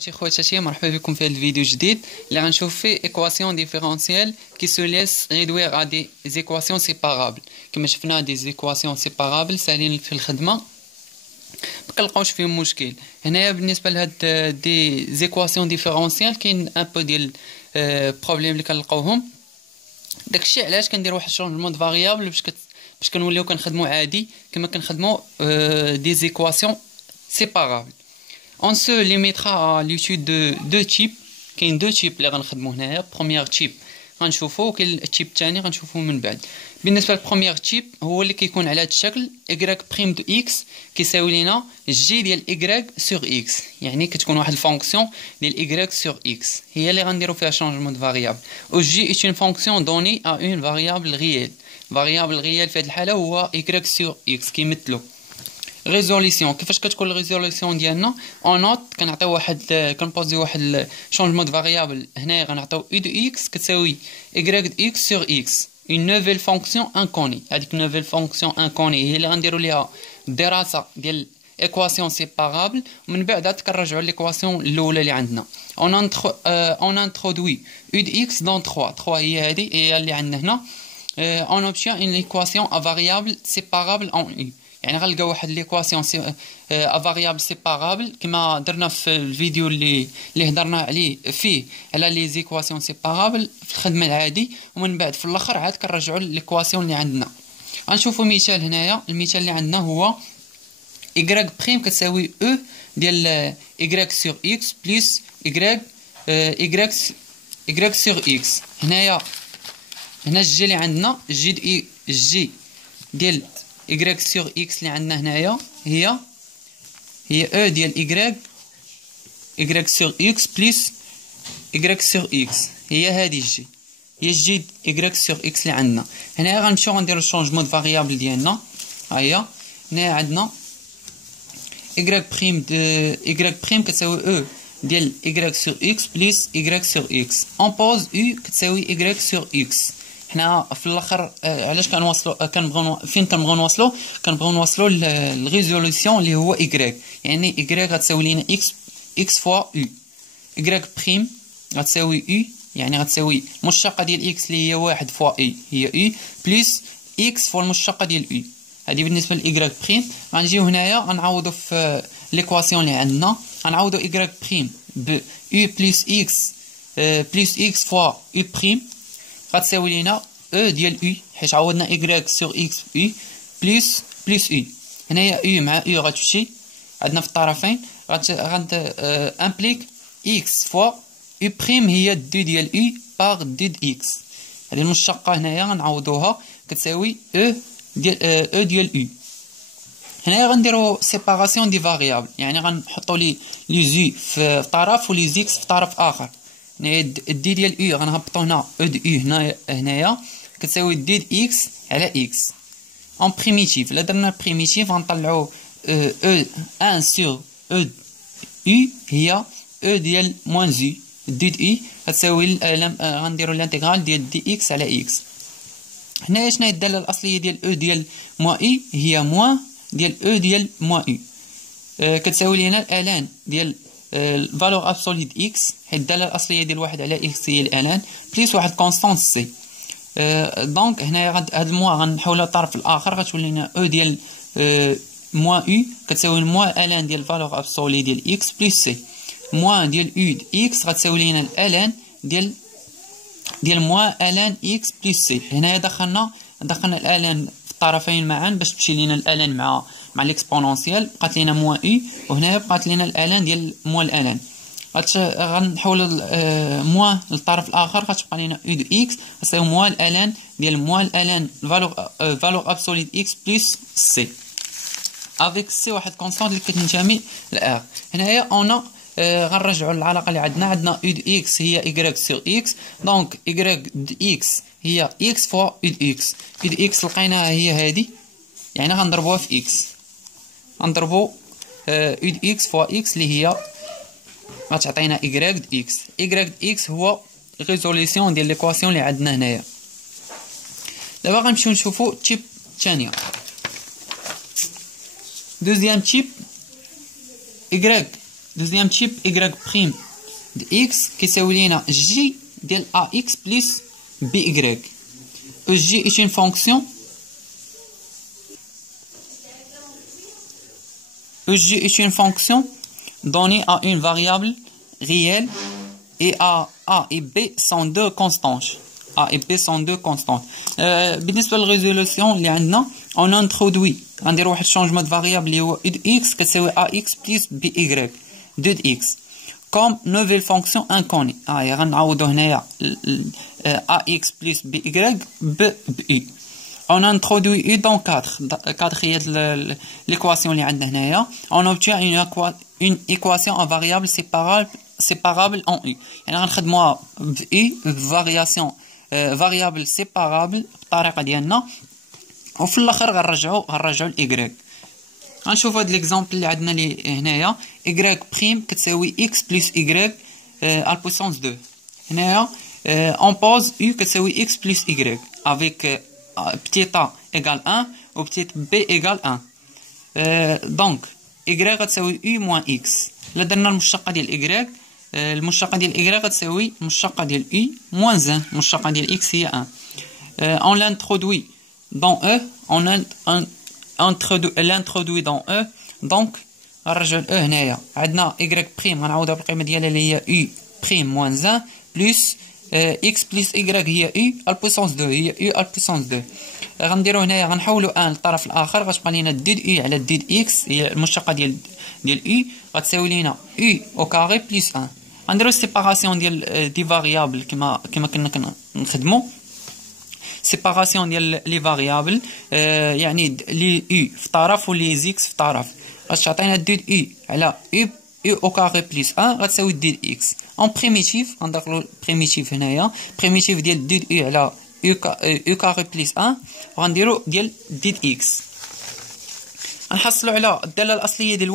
خواتاتي مرحبا بكم في هذا الفيديو جديد اللي غنشوف فيه ايكواسيون ديفيرونسيال كي سو ليس ريدوير ا دي زيكواسيون سيبارابل. كما شفنا دي زيكواسيون سيبارابل ساهلين في الخدمه مكنلقاوش فيهم مشكل. هنايا بالنسبه لهاد دي زيكواسيون ديفيرونسيال كاين ان بو ديال بروبليم اللي كنلقاوهم. داكشي علاش كندير واحد الشونجمون دو فاريابل باش كنوليو كنخدمو عادي كما كنخدمو دي زيكواسيون سيبارابل. On se limitera à l'étude de deux types. كاين deux types اللي غنخدمو هنايا. premier type غنشوفو وكاين التيب الثاني غنشوفو من بعد. بالنسبه للبروميير تيب هو اللي كيكون على هذا الشكل y بريم دو x كيساوي لينا جي ديال y سور x، يعني كتكون واحد الفونكسيون ديال y سور x هي اللي غنديرو فيها شونجمون دو فاريابل. و جي ايت اون فونكسيون دوني ا اون فاريابل ريال. فاريابل ريال في هذه الحاله هو y سور x كيمثلو. ريزوليسيون كيفاش كتكون الريزوليسيون ديالنا؟ اون نوت كنعطيو واحد كنبوزيو واحد شونجمون دو فاريابل. هنايا غنعطيو u دو x كتساوي y دو x سور x une nouvelle fonction inconnue. هذيك نوفيل فونكسيون انكوني هي اللي غنديرو ليها الدراسه ديال ايكواسيون سيبارابل، ومن بعد كنرجعوا ليكواسيون الاولى اللي عندنا. اون انترودوي u دو x دون 3 هي هذه هي اللي عندنا هنا. اون اوبتيون اون ايكواسيون ا فاريابل سيبارابل اون u، يعني غنلقاو واحد ليكواسيون ا فاريابل سيبارابل كما درنا في الفيديو اللي هضرنا عليه فيه على لي زيكواسيون سيبارابل في الخدمه العادي، ومن بعد في الاخر عاد كنرجعوا ليكواسيون اللي عندنا. غنشوفوا مثال هنايا. المثال اللي عندنا هو y بريم كتساوي او ديال y سور x بلس y سور x. هنا الجي اللي عندنا جي ديال y سور x اللي عندنا هنايا هي او ديال y سور x بلس y سور x. هي هذه الجي هي الجي y سور x اللي عندنا. هنايا غنمشيو غنديرو الشونجمون دو فاريابل ديالنا. هيا هنايا عندنا y بريم كتساوي او ديال y سور x بلس y سور x. اون بوز u كتساوي y سور x. حنا في الاخر علاش كنبغيو فين كنبغيو نوصلوا للريزوليسيون اللي هو y، يعني y غتساوي لينا x فوا u. y بريم غتساوي u، يعني غتساوي المشتقه ديال x اللي هي 1 فوا u هي u بلس x فوا المشتقه ديال u. هذه بالنسبه ل y بريم. غنجيو هنايا غنعوضوا في ليكواسيون اللي عندنا. غنعوضوا y بريم ب u بلس x فوا u بريم غتساوي لينا او ديال u، حيت عوضنا y سور x u بلس u. هنايا u مع u غتمشي عندنا في الطرفين امبليك x فوا u بريم هي دو ديال u باغ دو د x. هذه المشتقه هنايا غنعوضوها كتساوي او ديال u. هنايا غنديرو سيباراسيون دي فاريابل، يعني غنحطو لي زي في طرف ولي زيكس في طرف اخر. هنايا دي ديال u غنهبطو هنا او دو u هنايا كتساوي دي د اكس على اكس. اون بريميتيف الا درنا بريميتيف غنطلعو او 1 سور او هي او ديال موان زي دي د اي كتساوي غنديرو الانتيغرال ديال دي اكس على اكس. هنايا شنو هي الداله الاصليه ديال او ديال موان اي؟ هي موان ديال او ديال موان اي. كتساوي لينا الالان ديال الفالور ابسولي د اكس، حيت الداله الاصليه ديال واحد على اكس هي الالان بليس واحد كونستانت سي. دونك هنايا هاد الموا غنحولها للطرف الاخر غتولي لنا او ديال موان او كتساوي الموان الان ديال الفالور ابسولي ديال اكس بلس سي. موان ديال او د اكس غتساوي لينا الالان ديال موان الان اكس بلس سي. هنايا دخلنا الالان في الطرفين معا باش تمشي لينا الالان مع الاكسبونونسيال، بقات لينا موان او، وهنايا بقات لينا الالان ديال موان الالان. غنحول موان للطرف الاخر غتبقى لينا او دو اكس غتساوي موان الالان ديال موان الالان فالور ابسولي اكس بلس سي افيك سي واحد كونستانت اللي كتنتمي لار. هنايا اون غنرجعوا للعلاقه اللي عندنا او دو اكس هي y سور اكس. دونك y دو اكس هي x فوا او دو اكس. او دو اكس لقيناها هي هذه، يعني غنضربوها في اكس. غنضربوا او دو اكس فوا اكس اللي هي غتعطينا y دو x. y دو x هو ريزوليسيون ديال ليكواسيون اللي عندنا هنايا. دابا غنمشيو نشوفو تيب الثانيه. دوزيام تيب y دوزيام تيب إكغيك بريم د إكس كيساوي لينا جي ديال أ إكس بلس بي إكغيك. E J est une fonction. E J est une fonction donnée à une variable réelle et A et B sont deux constantes. A et B sont deux constantes. بالنسبة للريزولوسيون اللي عندنا on introduit غندير واحد changement de variable اللي هو x كتساوي AX plus BY 2x comme nouvelle fonction inconnue. غنعوضو هنايا AX plus BY ب I. On introduit U dans 4 هي l'équation اللي عندنا هنايا. On obtient une équation en variable séparable en U. يعني غنخدموها ب U variation variable séparable بالطريقة ديالنا، وفي الاخر غنرجعو ل Y. غنشوف هاد ليكزامبل اللي عندنا لي هنايا y بريم كتساوي x plus y à la puissance 2. هنايا on pose u كتساوي x plus y avec petit a égale 1 و petit b égale 1. donc y غتساوي u moins x. إلا درنا المشتقة ديال y المشتقة ديال y غتساوي المشتقة ديال u moins 1. المشتقة ديال x هي 1. on l'introduit dans e l'introduit dans e. donc غنرجعو ل e هنايا عندنا y بريم غنعوضها بالقيمة ديالها اللي هي u بريم moins 1 بلس x plus y هي u على البويسونس 2 هي u على البويسونس 2. غنديرو هنايا غنحولو 1 للطرف الاخر غتبقى لينا ديد u على ديد x هي المشتقة ديال u غتساوي لينا u au carré plus 1. غنديرو سيباراسيون ديال دي فاريابل كما كنا نخدمو سيباراسيون ديال لي فاريابل يعني لي u في طرف و لي x في طرف غتعطينا ديد u على u au carré plus 1 غتساوي ديد x. اون بريميتيف غندخلو بريميتيف هنايا بريميتيف ديال ديد u على u carré plus 1 وغنديرو ديال ديد x. غنحصلو على الدالة الأصلية ديال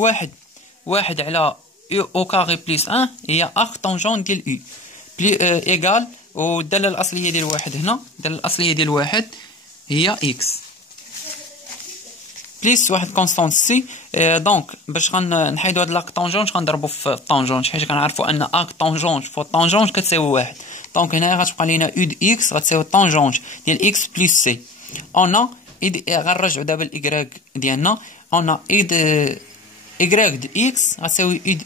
واحد على u au carré plus 1 هي arc tangent ديال u بلي ايغال والدالة الأصلية ديال واحد هنا الدالة الأصلية ديال واحد هي x بليس واحد كونستانت سي. دونك باش غنحيدو هاد لاك طونجونج غنضربو في الطونجونج حيت كنعرفو ان اك طونجونج فوا طونجونج كتساوي واحد. دونك هنايا غتبقى لينا u د x غتساوي طونجونج ديال x بلس سي. اون غنرجعو دابا الايكغيك ديالنا اون y د x غتساوي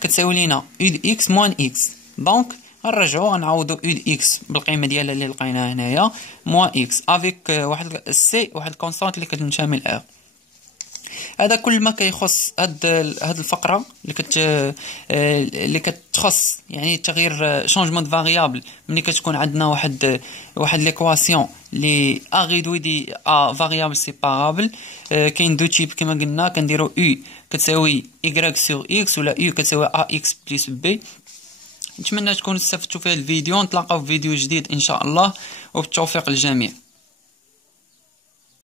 كتساوي لينا u د x موان x. دونك غنرجعو غنعوضو u د x بالقيمه ديالها اللي لقيناها هنايا موان x افيك واحد سي واحد كونستانت اللي كتنتمي ل r. هذا كل ما كيخص هاد الفقره اللي كتخص يعني تغيير شونجمون دو فاريابل ملي كتكون عندنا واحد ليكواسيون لي ا ريدوي دي ا فاريابل سيبارابل. كاين دو تيب كما قلنا كنديرو u كتساوي y سور x ولا u كتساوي ax بلس b. نتمنى تكونوا استفدتوا في هذا الفيديو. نتلاقاو في فيديو جديد ان شاء الله وبالتوفيق للجميع.